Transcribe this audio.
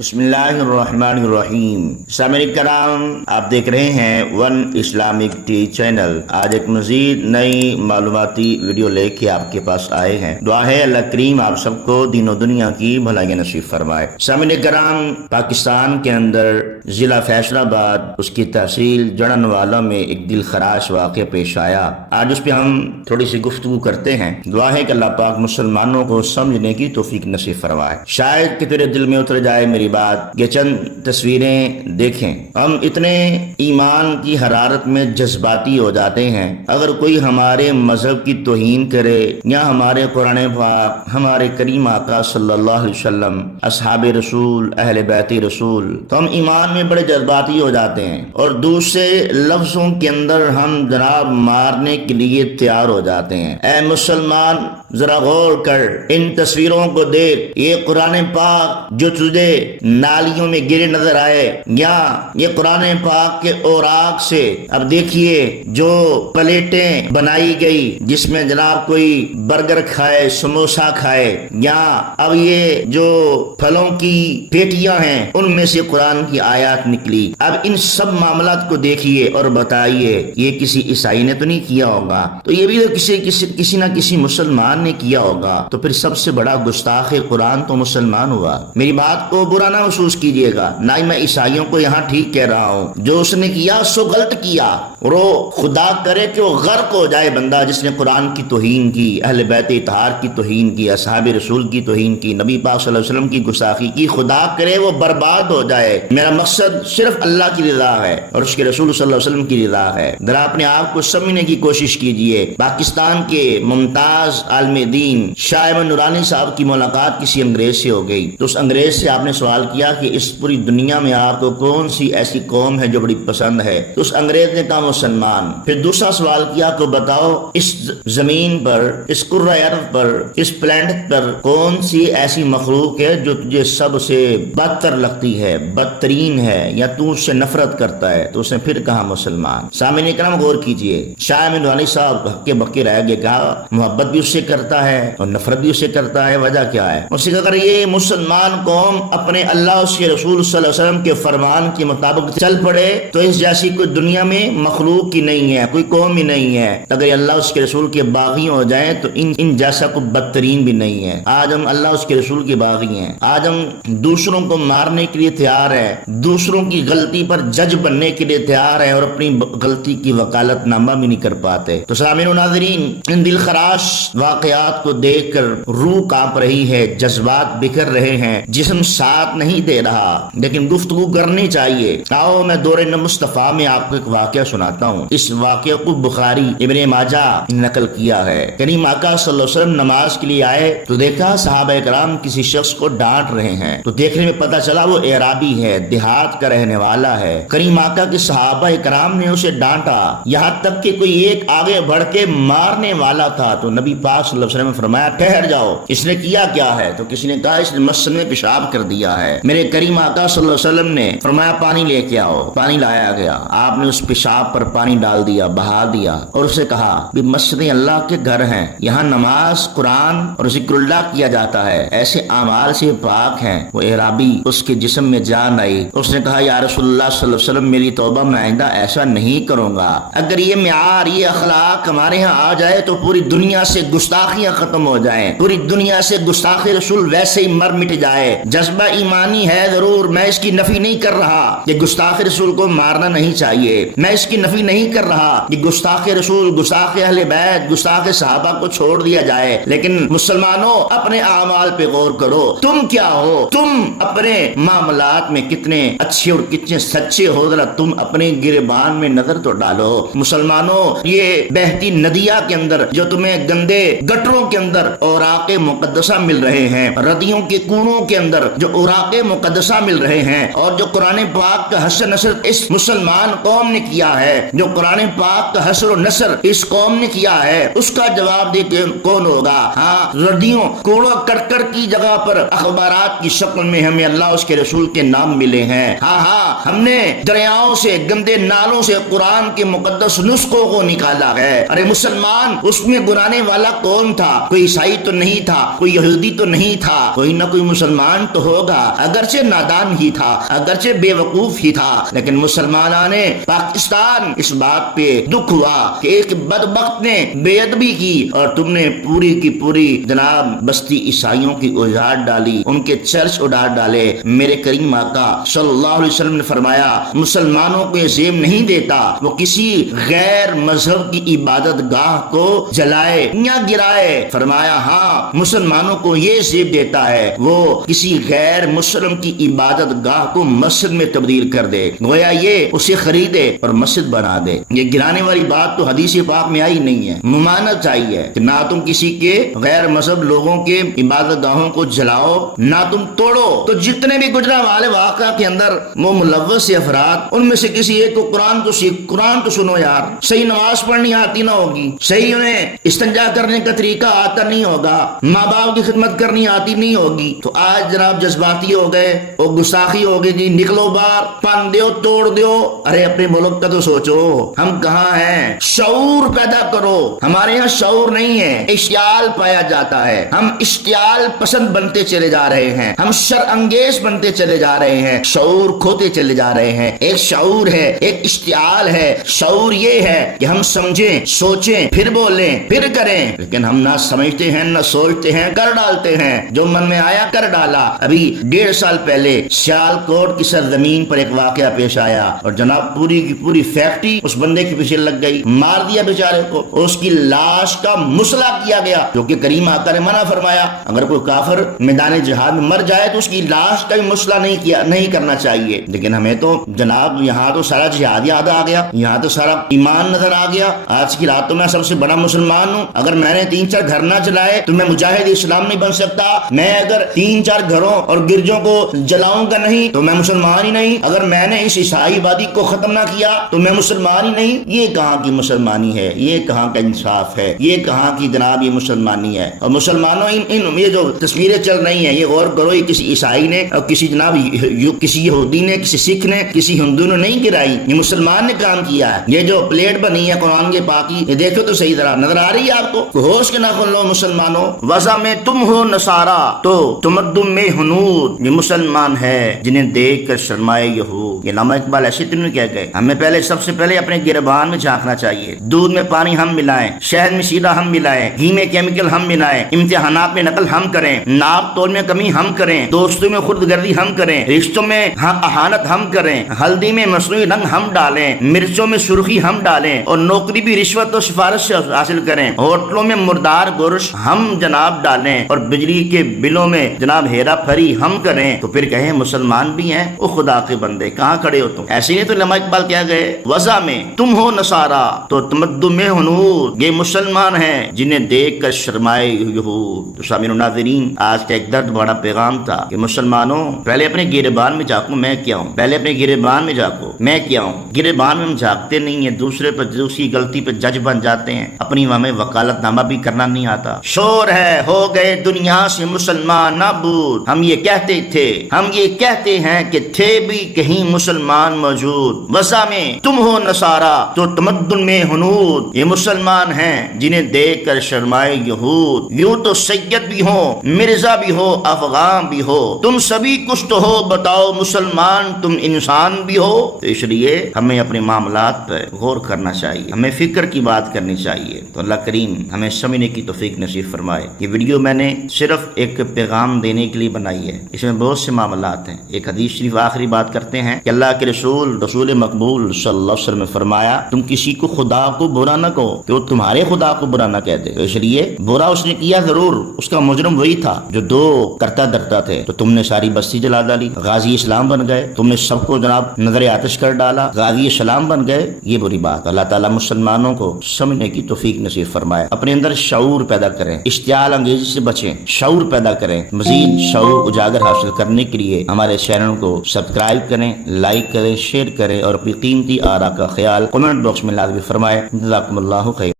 بسم اللہ الرحمن الرحیم۔ سامعین کرام، آپ دیکھ رہے ہیں ون اسلامک ٹی چینل۔ آج ایک مزید نئی معلوماتی ویڈیو لے کے آپ کے پاس آئے ہیں۔ دعا ہے اللہ کریم آپ سب کو دین و دنیا کی بھلائی نصیب فرمائے۔ سامعین کرام، پاکستان کے اندر ضلع فیصل آباد اس کی تحصیل جڑن والا میں ایک دل خراش واقعہ پیش آیا۔ آج اس پہ ہم تھوڑی سی گفتگو کرتے ہیں۔ دعا ہے کہ اللہ پاک مسلمانوں کو سمجھنے کی توفیق نصیب فرمائے۔ شاید کہ تیرے دل میں اتر جائے میری بات، یہ چند تصویریں دیکھیں۔ ہم اتنے ایمان کی حرارت میں جذباتی ہو جاتے ہیں، اگر کوئی ہمارے مذہب کی توہین کرے یا ہمارے قرآن پاک، ہمارے کریم آقا صلی اللہ علیہ وسلم، اصحاب رسول، اہل بیت رسول، تو ہم ایمان میں بڑے جذباتی ہو جاتے ہیں اور دوسرے لفظوں کے اندر ہم جناب مارنے کے لیے تیار ہو جاتے ہیں۔ اے مسلمان، ذرا غور کر، ان تصویروں کو دیکھ۔ یہ قرآن پاک جو تجھے نالیوں میں گرے نظر آئے، یا یہ قرآن پاک کے اوراق سے اب دیکھیے جو پلیٹیں بنائی گئی جس میں جناب کوئی برگر کھائے، سموسا کھائے، یا اب یہ جو پھلوں کی پیٹیاں ہیں ان میں سے قرآن کی آیات نکلی۔ اب ان سب معاملات کو دیکھیے اور بتائیے یہ کسی عیسائی نے تو نہیں کیا ہوگا، تو یہ بھی تو کسی نہ کسی مسلمان نے کیا ہوگا، تو پھر سب سے بڑا گستاخ قرآن تو مسلمان ہوا۔ میری بات کو برا نہ محسوس کیجیے گا، نہ ہی میں عیسائیوں کو یہاں ٹھیک کہہ رہا ہوں۔ جو اس نے کیا سو غلط کیا، اور وہ خدا کرے کہ وہ غرق ہو جائے بندہ جس نے قرآن کی توہین کی، اہل بیت اطہار کی توہین کی، اصحاب رسول کی توہین کی، نبی پاک صلی اللہ علیہ وسلم کی گستاخی کی، خدا کرے وہ برباد ہو جائے۔ میرا مقصد صرف اللہ کی رضا ہے اور اس کے رسول صلی اللہ علیہ وسلم کی رضا ہے۔ ذرا اپنے آپ کو سمجھنے کی کوشش کیجیے۔ پاکستان کے ممتاز عالم دین شاہ احمد نورانی صاحب کی ملاقات کسی انگریز سے ہو گئی، تو اس انگریز سے آپ نے سوال کیا کہ اس پوری دنیا میں آپ کو کون سی ایسی قوم ہے جو بڑی پسند ہے؟ تو اس انگریز نے کہا مسلمان۔ پھر دوسرا سوال کیا کہ بتاؤ اس زمین پر، اس کرۂ ارض پر، اس پلانٹ پر کون سی ایسی مخلوق ہے جو تجھے سب سے بدتر لگتی ہے، بدترین ہے، یا تو اس سے نفرت کرتا ہے؟ تو اس نے پھر کہا مسلمان۔ سامعین اکرام غور کیجئے، شاہ احمد نورانی صاحب ہکے بکے رہ گئے، کہا محبت بھی اس سے کرتا ہے اور نفرت بھی اس سے کرتا ہے، وجہ کیا ہے؟ اس نے کہا اگر یہ مسلمان قوم اپنے اللہ اس کے رسول صلی اللہ علیہ وسلم کے فرمان کے مطابق چل پڑے تو اس جیسی کوئی دنیا میں مخلوق کی نہیں ہے، کوئی قوم ہی نہیں ہے۔ اگر یہ اللہ اس کے رسول کے باغی ہو جائیں تو ان جیسا کوئی بدترین بھی نہیں ہے۔ آج ہم اللہ اس کے رسول کے باغی ہیں، آج ہم دوسروں کو مارنے کے لیے تیار ہیں، دوسروں کی غلطی پر جج بننے کے لیے تیار ہیں اور اپنی غلطی کی وکالت نامہ بھی نہیں کر پاتے۔ تو سامعین و ناظرین، ان دل خراش واقعات کو دیکھ کر روح کانپ رہی ہے، جذبات بکھر رہے ہیں، جسم ساتھ نہیں دے رہا، لیکن گفتگو کرنی چاہیے۔ آؤ میں دور مصطفیٰ میں آپ کو ایک واقعہ سناتا ہوں۔ اس واقعہ کو بخاری ابن ماجہ نقل کیا ہے۔ کریم آقا صلی اللہ علیہ وسلم نماز کے لیے آئے تو دیکھا صحابہ کرام کسی شخص کو ڈانٹ رہے ہیں، تو دیکھنے میں پتا چلا وہ اعرابی ہے، دیہات کا رہنے والا ہے۔ کریم آقا کے صحابہ کرام نے اسے ڈانٹا، یہاں تک کہ کوئی ایک آگے بڑھ کے مارنے والا تھا، تو نبی پاک صلی اللہ علیہ وسلم نے فرمایا ٹھہر جاؤ، اس نے کیا کیا ہے؟ تو کسی نے کہا اس نے مسجد میں پیشاب کر دیا ہے۔ میرے کریم آقا صلی اللہ علیہ وسلم نے فرمایا پانی لے کے آؤ۔ پانی لایا گیا، آپ نے اس پیشاب پر پانی ڈال دیا، بہا دیا، اور اسے کہا بھی مسجد اللہ کے گھر ہیں، یہاں نماز، قرآن اور ذکر اللہ کیا جاتا ہے، ایسے اعمال سے پاک ہیں۔ وہ اعرابی اس کے جسم میں جان آئی، اس نے کہا یا رسول اللہ صلی اللہ علیہ وسلم میری توبہ، میں آئندہ ایسا نہیں کروں گا۔ اگر یہ معیار، یہ اخلاق ہمارے ہاں آ جائے تو پوری دنیا سے گستاخیاں ختم ہو جائیں، پوری دنیا سے گستاخ رسول ویسے ہی مر مٹ جائے۔ جذبہ ایمانی ہے ضرور، میں اس کی نفی نہیں کر رہا کہ گستاخ رسول کو مارنا نہیں چاہیے، میں اس کی نفی نہیں کر رہا کہ گستاخ رسول، گستاخ اہل بیت، گستاخ صحابہ کو چھوڑ دیا جائے، لیکن مسلمانوں اپنے اعمال پہ غور کرو۔ تم کیا ہو؟ تم اپنے معاملات میں کتنے اچھے اور کتنے سچے ہو؟ ذرا تم اپنے گریبان میں نظر تو ڈالو۔ مسلمانوں، یہ بہتی ندیاں کے اندر جو تمہیں گندے گٹروں کے اندر اوراق مقدسہ مل رہے ہیں، ردیوں کے کنویں کے اندر جو اوراق مقدسہ مل رہے ہیں، اور جو قرآن پاک کا حشر نشر اس مسلمان قوم نے کیا ہے، جو قرآن پاک کا حشر و نشر اس قوم نے کیا ہے، اس کا جواب دے کے کون ہوگا؟ ہاں، ردیوں کوڑا کرکر کی جگہ پر اخبارات کی شکل میں ہمیں اللہ اس کے رسول کے نام ملے ہیں۔ ہاں، ہم نے دریاؤں سے، گندے نالوں سے قرآن کے مقدس نسخوں کو نکالا ہے۔ ارے مسلمان، اس میں گرانے والا کون کون تھا؟ کوئی عیسائی تو نہیں تھا، کوئی یہودی تو نہیں تھا، کوئی نہ کوئی مسلمان تو ہوگا، اگرچہ نادان ہی تھا، اگرچہ بے وقوف ہی تھا، لیکن مسلمانان پاکستان اس بات پہ دکھ ہوا کہ ایک بدبخت نے بے ادبی کی اور تم نے پوری کی پوری جناب بستی عیسائیوں کی اجاڑ ڈالی، ان کے چرچ اجاڑ ڈالے۔ میرے کریم آقا صلی اللہ علیہ وسلم نے فرمایا مسلمانوں کو یہ زیب نہیں دیتا وہ کسی غیر مذہب کی عبادت گاہ کو جلائے یا گرائے، فرمایا ہاں مسلمانوں کو یہ زیب دیتا ہے وہ کسی غیر مسلم کی عبادت گاہ کو مسجد میں تبدیل کر دے، گویا یہ اسے خریدے اور مسجد بنا دے۔ یہ گرانے والی بات تو حدیث پاک میں آئی نہیں ہے۔ ممانعت چاہیے کہ نہ تم کسی کے غیر مذہب لوگوں کے عبادت گاہوں کو جلاؤ نہ تم توڑو۔ تو جتنے بھی گجرا والے واقعہ کے اندر وہ ملوث افراد، ان میں سے کسی ایک کو قرآن تو سنو یار، صحیح نماز پڑھنی آتی نہ ہوگی، صحیح انہیں استنجا کرنے کا طریقہ آتا نہیں ہوگا، ماں باپ کی خدمت کرنی آتی نہیں ہوگی، تو آج جناب جذباتی ہو گئے اور گستاخی ہو گئی، جی نکلو باہر، پن دیو توڑ دیو۔ ارے اپنے ملک کا تو سوچو، ہم کہاں ہیں؟ شعور پیدا کرو۔ ہمارے یہاں شعور نہیں ہے، اشتعال پایا جاتا ہے، ہم اشتعال پسند بنتے چلے جا رہے ہیں، ہم شر انگیز بنتے چلے جا رہے ہیں، شعور کھوتے چلے جا رہے ہیں۔ ایک شعور ہے، ایک اشتعال ہے۔ شعور یہ ہے کہ ہم سمجھیں، سوچیں، پھر بولیں، پھر کریں، لیکن ہم نہ سمجھتے ہیں نہ سوچتے ہیں، کر ڈالتے ہیں، جو من میں آیا کر ڈالا۔ ابھی 1.5 سال پہلے سیالکوٹ کی سرزمین پر ایک واقعہ پیش آیا اور جناب پوری کی پوری فیکٹری اس بندے کے پیچھے لگ گئی، مار دیا بیچارے کو، اس کی لاش کا مسئلہ کیا گیا، کیونکہ کریم آقا نے منع فرمایا اگر کوئی کافر میدان جہاد میں مر جائے تو اس کی لاش کا بھی مسئلہ نہیں کرنا چاہیے۔ لیکن ہمیں تو جناب یہاں تو سارا جہاد یاد آ گیا، یہاں تو سارا ایمان نظر آ گیا۔ آج کی رات تو میں سب سے بڑا مسلمان ہوں، اگر میں نے 3-4 گھر نہ جلائے تو میں مجاہد اسلام نہیں بن سکتا، میں اگر 3-4 گھروں اور گرجوں کو جلاؤں گا نہیں تو میں مسلمان ہی نہیں، اگر میں نے اس عیسائی آبادی کو ختم نہ کیا تو میں مسلمان ہی نہیں۔ یہ کہاں کی مسلمانی ہے؟ یہ کہاں کا انصاف ہے؟ یہ کہاں کی جناب یہ مسلمانی ہے؟ اور مسلمانوں یہ جو تصویریں چل رہی ہیں یہ غور کرو، یہ کسی عیسائی نے اور کسی جناب کسی یہودی نے، کسی سکھ نے، کسی ہندو نے نہیں گرائی، یہ مسلمان نے کام کیا ہے۔ یہ جو پلیٹ بنی ہے قرآن کے پاک کی، یہ دیکھو تو صحیح طرح نظر آ رہی ہے آپ کو؟ ہوش کے ناخن لو مسلمانوں۔ وضع میں تم ہو نصارا تو تمدن میں ہنود، یہ مسلمان ہے جنہیں دیکھ کر شرمائے یہود۔ یہ علامہ اقبال ایسے تم نے کیا گئے؟ ہمیں سب سے پہلے اپنے گریبان میں جھانکنا چاہیے۔ دودھ میں پانی ہم ملائیں، شہد میں شیرہ ہم ملائیں، گھی میں کیمیکل ہم ملائیں، امتحانات میں نقل ہم کریں، ناپ تول میں کمی ہم کریں، دوستوں میں خود گردی ہم کریں، رشتوں میں اہانت ہم کریں، ہلدی میں مصنوعی رنگ ہم ڈالیں، مرچوں میں سرخی ہم ڈالیں، اور نوکری بھی رشوت اور سفارش سے حاصل کریں، ہوٹلوں میں مردار گوشت ہم جناب ڈالیں، اور بجلی کے بلوں میں جناب ہیرا پھری ہم کریں، تو پھر کہیں مسلمان بھی ہیں؟ او خدا کے بندے کہاں کھڑے ہو تم؟ ایسے ہی تو علامہ اقبال کیا گئے؟ وضع میں تم ہو نصارا تو تمدن میں ہنود، یہ مسلمان ہیں جنہیں دیکھ کر شرمائے یہود۔ تو سامعین و ناظرین، آج کا ایک درد بڑا پیغام تھا کہ مسلمانوں پہلے اپنے گریبان میں جھانکو میں کیا ہوں، پہلے اپنے گریبان میں جھانکو میں کیا ہوں۔ گریبان میں ہم جھانکتے نہیں ہیں، دوسرے پر دوسری غلطی پہ جج بن جاتے ہیں، اپنی ہمیں وکالت نامہ بھی کرنا نہیں آتا۔ شور ہے ہو گئے دنیا سے مسلمان نابود، ہم یہ کہتے تھے، ہم یہ کہتے ہیں کہ تھے بھی کہیں مسلمان موجود۔ وضع میں تم ہو نصارا تو تمدن میں ہنود، یہ مسلمان ہیں جنہیں دیکھ کر شرمائے یہود۔ یوں تو سید بھی ہو، مرزا بھی ہو، افغان بھی ہو، تم سبھی کچھ تو ہو، بتاؤ مسلمان تم انسان بھی ہو۔ تو اس لیے ہمیں اپنے معاملات پر غور کرنا چاہیے، ہمیں فکر کی بات کرنی چاہیے۔ تو اللہ کریم ہمیں سمجھنے کی توفیق نصیب فرمائے۔ یہ ویڈیو میں نے صرف ایک پیغام دینے کے لیے بنائی ہے، اس میں بہت سے معاملات ہیں۔ ایک حدیث شریف آخری بات کرتے ہیں کہ اللہ کے رسول مقبول صلی اللہ علیہ وسلم نے فرمایا تم کسی کو خدا کو برا نہ کہو کہ وہ تمہارے خدا کو برا نہ کہہ دے۔ تو اس لیے برا اس نے کیا ضرور، اس کا مجرم وہی تھا جو دو کرتا درتا تھے، تو تم نے ساری بستی جلا ڈالی، غازی اسلام بن گئے، تم نے سب کو جناب نظر آتش کر ڈالا، غازی اسلام بن گئے، یہ بری بات۔ اللہ تعالیٰ مسلمانوں کو سمجھنے کی توفیق نصیب فرمائے، اپنے اندر شعور پیدا کریں، اشتعال انگیزی سے بچیں، شعور پیدا کریں۔ مزید شعور اجاگر حاصل کرنے کے لیے ہمارے چینل کو سبسکرائب کریں، لائک کریں، شیئر کریں، اور اپنی قیمتی آراء کا خیال کمنٹ باکس میں لازمی فرمائیں۔ جزاکم اللہ خیر۔